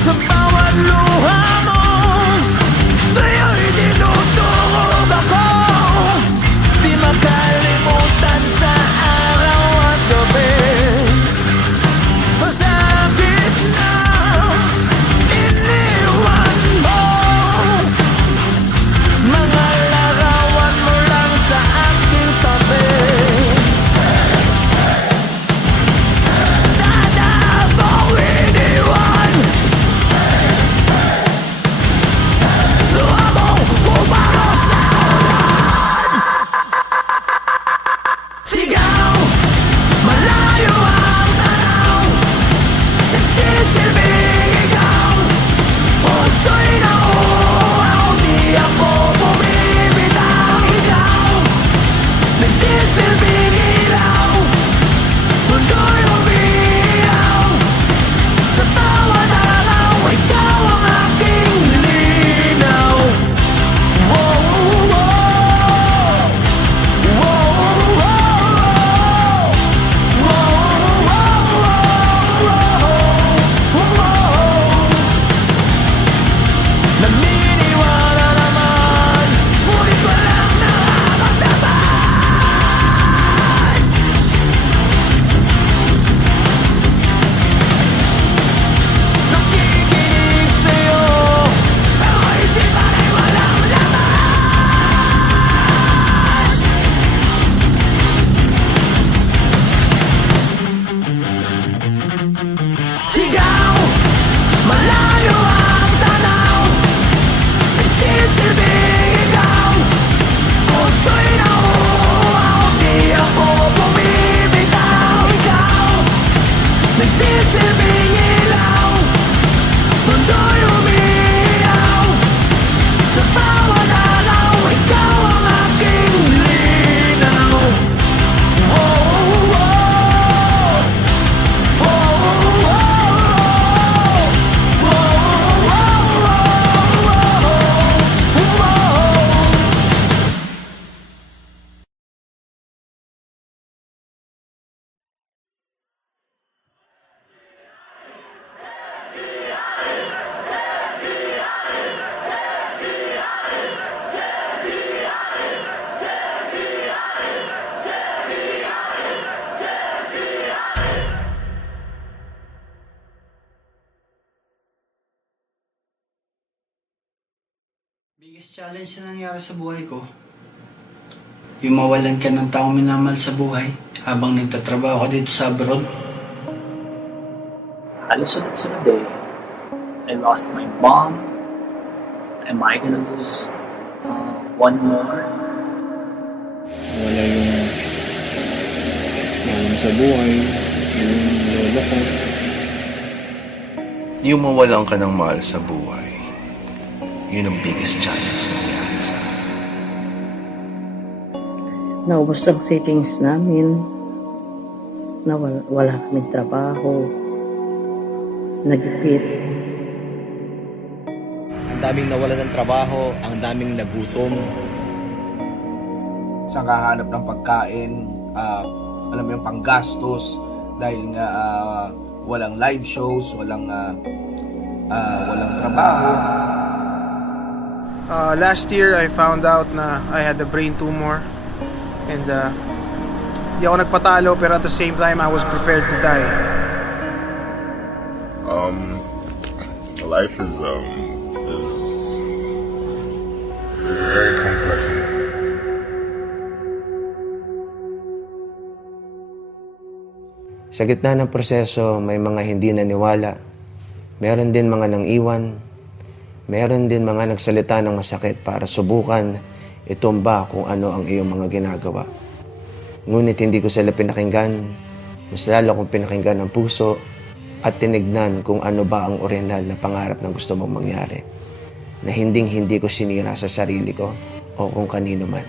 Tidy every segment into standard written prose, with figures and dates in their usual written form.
Sa bawat luha mo, ngayon tinutulog ako. Di makalimutan sa araw at gabi. Masakit na iniwan mo, mga larawan mo lang sa aking tabi. Biggest challenge na nangyari sa buhay ko, yung mawalan ka ng taong minamahal sa buhay habang nagtatrabaho ka dito sa abroad. Halos sunod-sunod eh. I lost my mom. Am I gonna lose one more? Wala yung mahal sa buhay, yung lolo ko. Yung mawalan ka ng mahal sa buhay, yun ang biggest challenge na nangyari sa akin. Naubos ang savings namin. Wala kaming trabaho. Nagipit. Ang daming nawalan ng trabaho, ang daming nagutom. Sa kahanap ng pagkain, alam mo yung panggastos, dahil nga walang live shows, walang trabaho. Last year, I found out na I had a brain tumor. And di ako nagpatalo, pero at the same time, I was prepared to die. Life is very complex. Sa gitna ng proseso, may mga hindi naniwala. Meron din mga nang iwan. Meron din mga nagsalita ng masakit para subukan itumba kung ano ang iyong mga ginagawa. Ngunit hindi ko sila pinakinggan. Mas lalo kong pinakinggan ang puso at tinignan kung ano ba ang orihinal na pangarap na gusto mong mangyari. Na hindi ko sinira sa sarili ko o kung kanino man.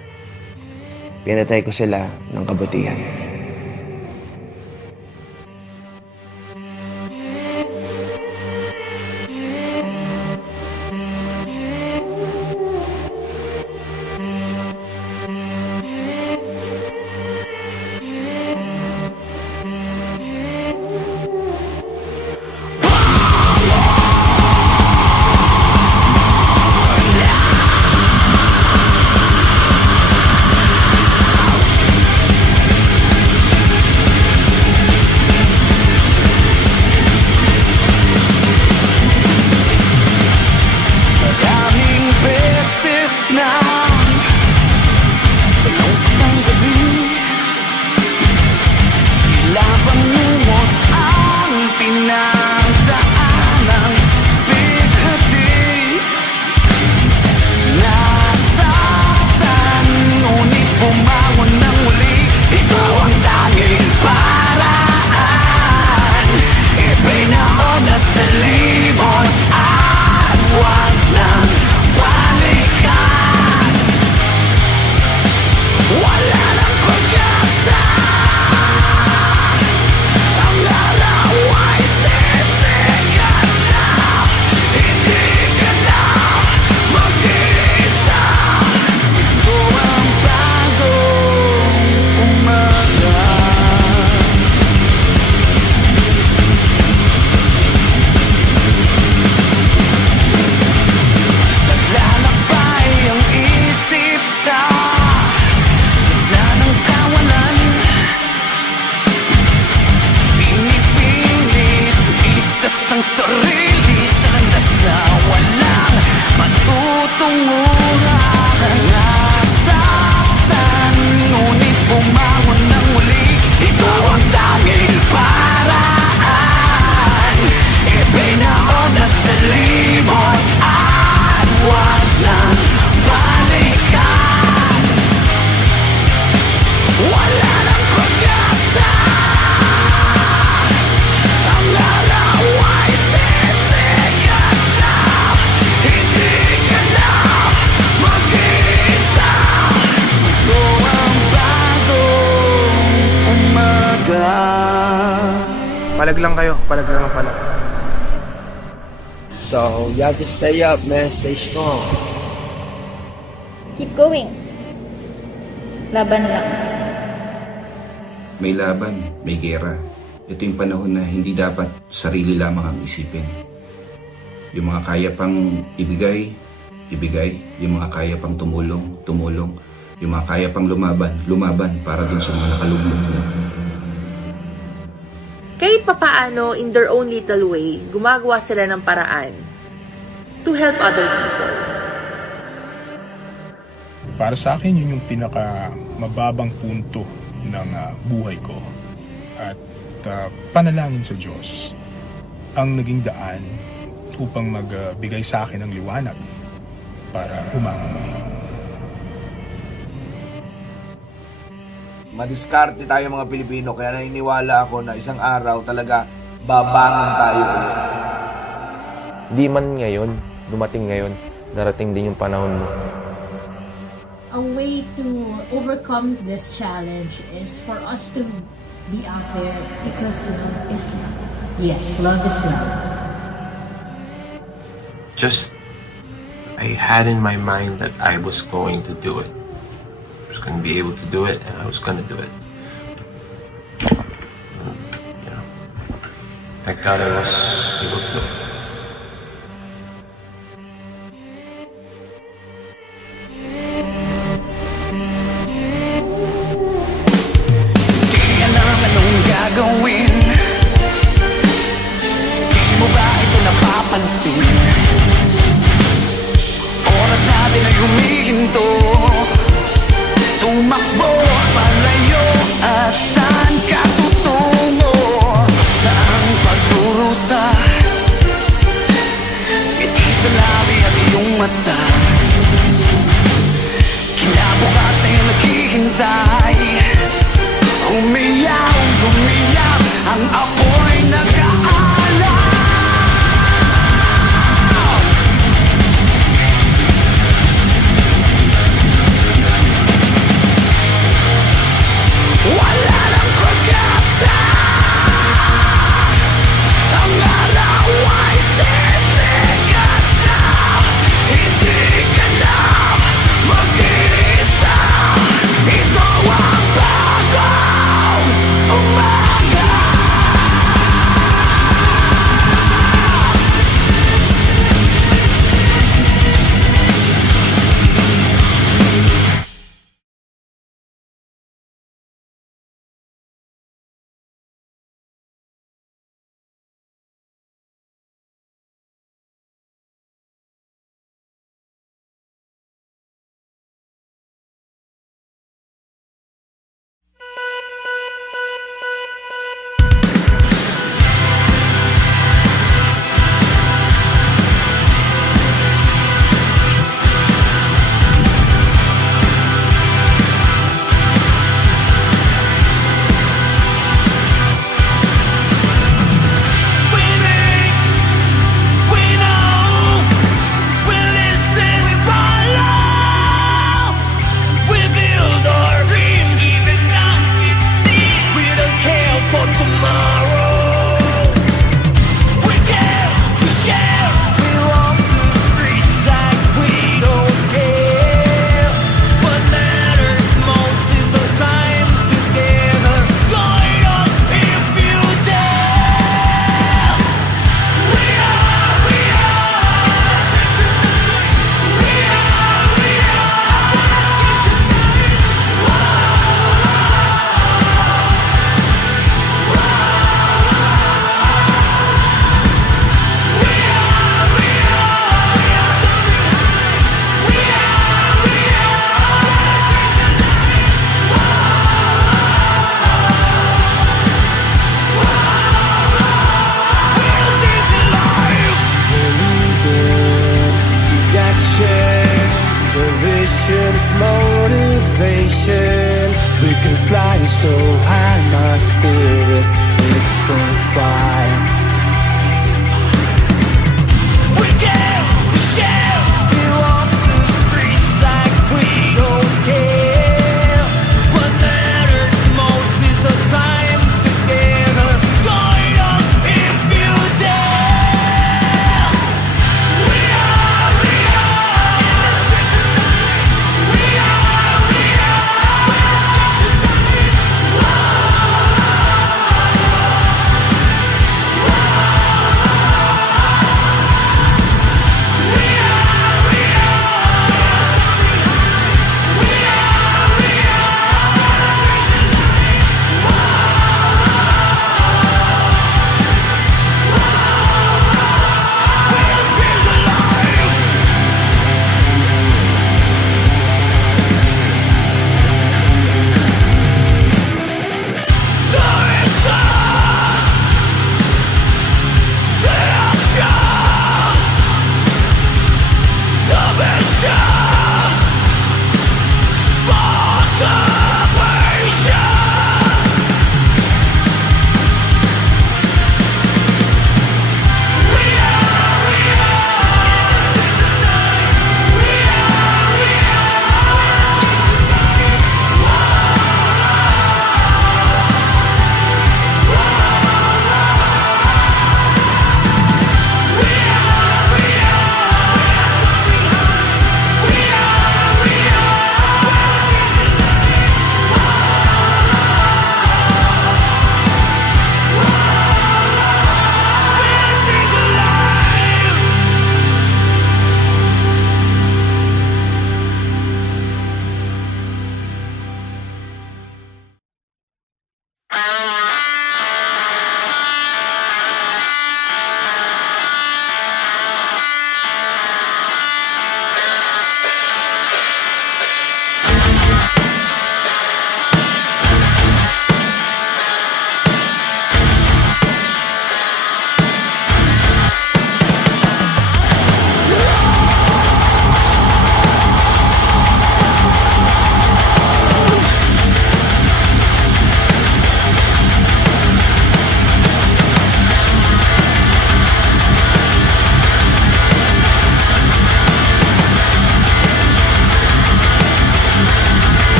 Pinatay ko sila ng kabutihan. tunguhan. Nasaktan, ngunit bumangon ng muli. Ito ang tanging paraan. Ibinaon na sa limot at wag nang balikan. Wala nang pag-asa. Ang araw ay sisikat na. Hindi ka na mag-isa. Ito ang bagong umaga. Palag lang kayo, palag lang ang palag. So, you have to stay up, man. Stay strong. Keep going. Laban lang. May laban, may gera. Ito yung panahon na hindi dapat sarili lamang ang isipin. Yung mga kaya pang ibigay, ibigay. Yung mga kaya pang tumulong, tumulong. Yung mga kaya pang lumaban, lumaban para dun sa mga nakalulong na. Kahit papaano, in their own little way, gumagawa sila ng paraan to help other people. Para sa akin, yun yung pinaka mababang punto ng buhay ko. At panalangin sa Diyos ang naging daan upang magbigay sa akin ng liwanag para umangat. Madiskarte tayo mga Pilipino, kaya naniniwala ako na isang araw talaga babangon tayo ulit. Di man ngayon, dumating ngayon, darating din yung panahon mo. A way to overcome this challenge is for us to be out there because love is love. Yes, love is love. Just, I had in my mind that I was going to do it. I was going to be able to do it, and I was going to do it. You know, thank God I was able to do it. Di alam anong gagawin. Di mo ba ito napapansin? Oras natin ay humihinto. Tumakbo, palayo, at saan ka tutungo? Basta ang pagdurusa, ngiti sa labi at iyong mata. Kinabukasan ay naghihintay. Humiyaw, humiyaw, ang apoy nag-aalaw. Wala nang pag-asa. Ang araw ay sisikat na. Hindi ka na mag-isa. Ito ang bagong umaga.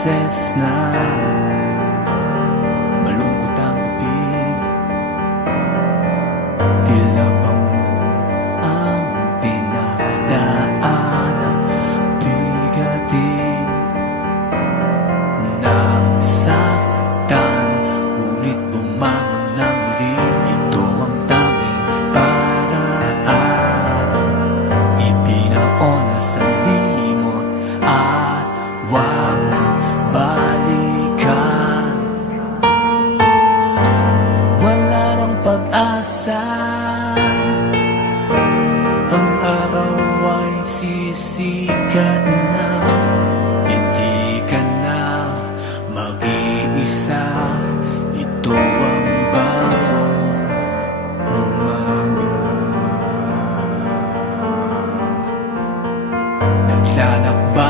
beses na malungkot ang ibig, tila bangod ang pinagdaanan, bigatin, nasaktan, ngunit bumangon ng muli. Ito ang tanging paraan, ipinaona sa limot at wag nang balikan. Wala nang pag-asa, ang araw ay sisikat na, hindi ka na mag-iisa. Ito ang bagong umaga, naglalakbay